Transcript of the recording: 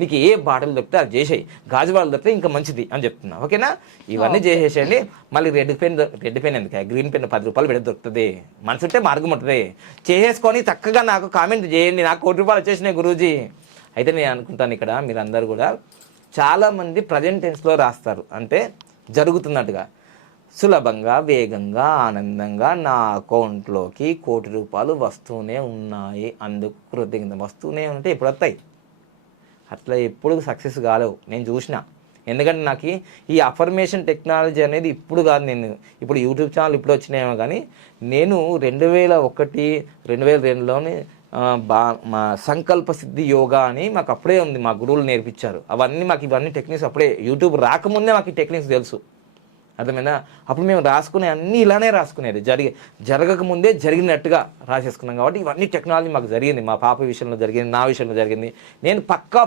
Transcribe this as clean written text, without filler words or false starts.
నీకు ఏ బాటలు దొరికితే అది చేసేయి, గాజు బాటలు దొరికితే ఇంకా మంచిది అని చెప్తున్నా. ఓకేనా? ఇవన్నీ చేసేసేయండి. మళ్ళీ రెడ్ పెన్ ఎందుకు, గ్రీన్ పెన్ 10 రూపాయలు పెడితే దొరుకుతుంది. మనసు ఉంటే మార్గం ఉంటుంది. చేసేసుకొని చక్కగా నాకు కామెంట్ చేయండి, నాకు ₹1,00,00,000 వచ్చేసినాయి గురూజీ. అయితే నేను అనుకుంటాను ఇక్కడ మీరందరూ కూడా చాలామంది ప్రజెంట్ టెన్స్లో రాస్తారు, అంటే జరుగుతున్నట్టుగా. సులభంగా, వేగంగా, ఆనందంగా నా అకౌంట్లోకి ₹1,00,00,000 వస్తూనే ఉన్నాయి, అందుకు కృతజ్ఞత. వస్తూనే ఉంటే ఎప్పుడు వస్తాయి? అట్లా ఎప్పుడు సక్సెస్ కాలేవు, నేను చూసిన. ఎందుకంటే నాకు ఈ అఫర్మేషన్ టెక్నాలజీ అనేది ఇప్పుడు కాదు, నేను ఇప్పుడు యూట్యూబ్ ఛానల్ ఇప్పుడు వచ్చినాయేమో, కానీ నేను 2001, 2002లోని మా సంకల్ప సిద్ధి యోగా అని మాకు అప్పుడే ఉంది, మా గురువులు నేర్పించారు. ఇవన్నీ టెక్నిక్స్ అప్పుడే, యూట్యూబ్ రాకముందే మాకు ఈ టెక్నిక్స్ తెలుసు. అర్థమైందా? అప్పుడు మేము రాసుకునే అన్నీ ఇలానే రాసుకునేది, జరగకముందే జరిగినట్టుగా రాసేసుకున్నాం. కాబట్టి ఇవన్నీ టెక్నాలజీ మాకు జరిగింది, మా పాప విషయంలో జరిగింది, నా విషయంలో జరిగింది. నేను పక్కా